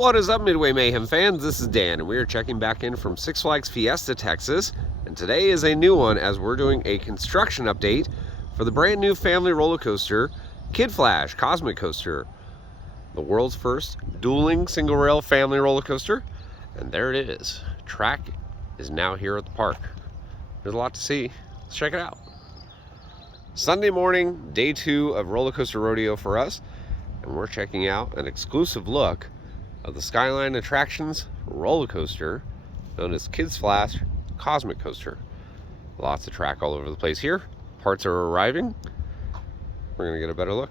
What is up, Midway Mayhem fans? This is Dan, and we are checking back in from Six Flags Fiesta Texas. And today is a new one as we're doing a construction update for the brand new family roller coaster, Kid Flash Cosmic Coaster. The world's first dueling single rail family roller coaster. And there it is. Track is now here at the park. There's a lot to see. Let's check it out. Sunday morning, day 2 of roller coaster rodeo for us. And we're checking out an exclusive look of the Skyline Attractions roller coaster known as Kid Flash Cosmic Coaster. Lots of track all over the place here. Parts are arriving. We're gonna get a better look.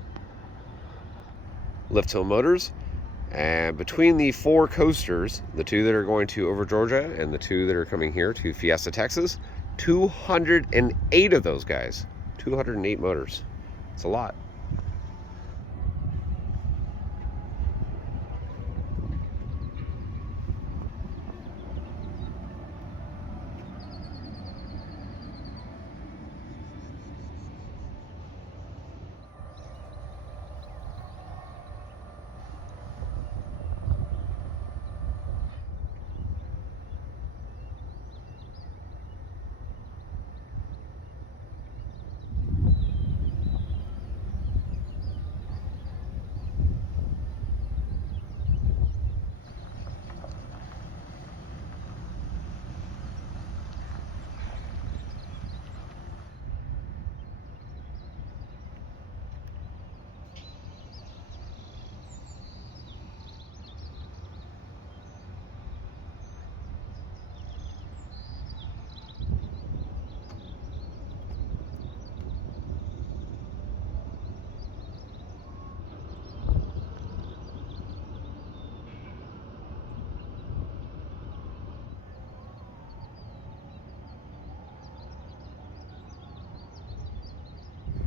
Lift hill motors, and between the 4 coasters, the 2 that are going to over Georgia and the 2 that are coming here to Fiesta Texas, 208 of those guys. 208 motors. It's a lot.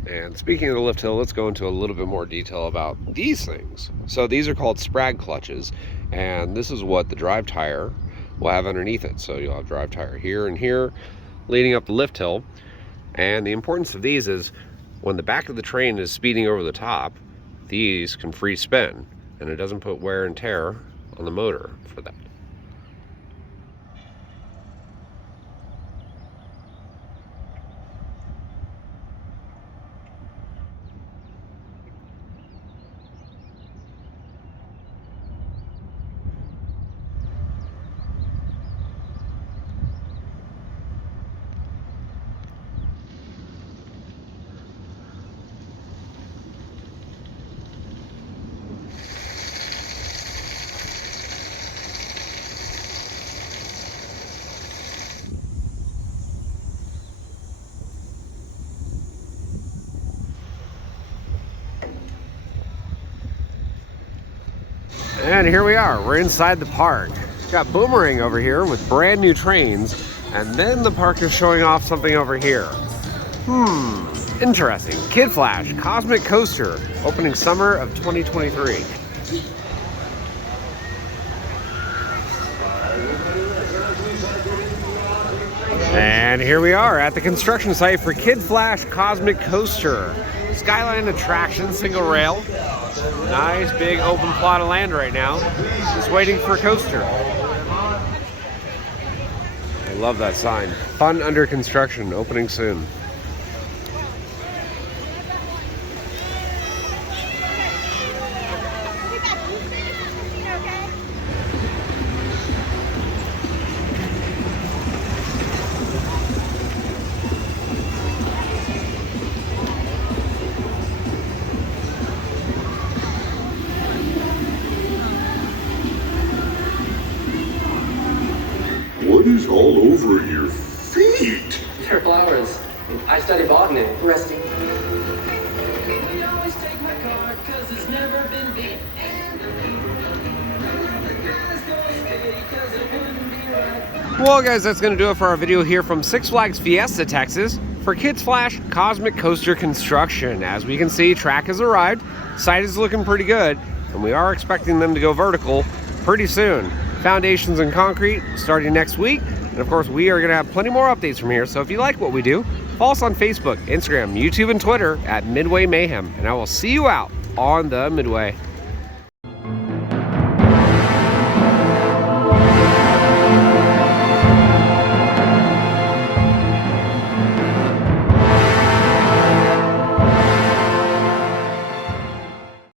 And speaking of the lift hill, let's go into a little bit more detail about these things. So these are called sprag clutches, and this is what the drive tire will have underneath it. So you'll have drive tire here and here leading up the lift hill. And the importance of these is when the back of the train is speeding over the top, these can free spin, and it doesn't put wear and tear on the motor for that. And here we are, we're inside the park. Got Boomerang over here with brand new trains, and then the park is showing off something over here. Interesting. Kid Flash Cosmic Coaster, opening summer of 2023. And here we are at the construction site for Kid Flash Cosmic Coaster. Skyline Attractions, single rail. Nice big open plot of land right now. Just waiting for a coaster. I love that sign. Fun under construction, opening soon. What is all over your feet? They're flowers. I study botany. Resting. Well guys, that's going to do it for our video here from Six Flags Fiesta Texas for Kid Flash Cosmic Coaster construction. As we can see, track has arrived, site is looking pretty good, and we are expecting them to go vertical pretty soon. Foundations and concrete starting next week, and of course we are going to have plenty more updates from here. So if you like what we do, follow us on Facebook, Instagram, YouTube, and Twitter at Midway Mayhem, and I will see you out on the Midway.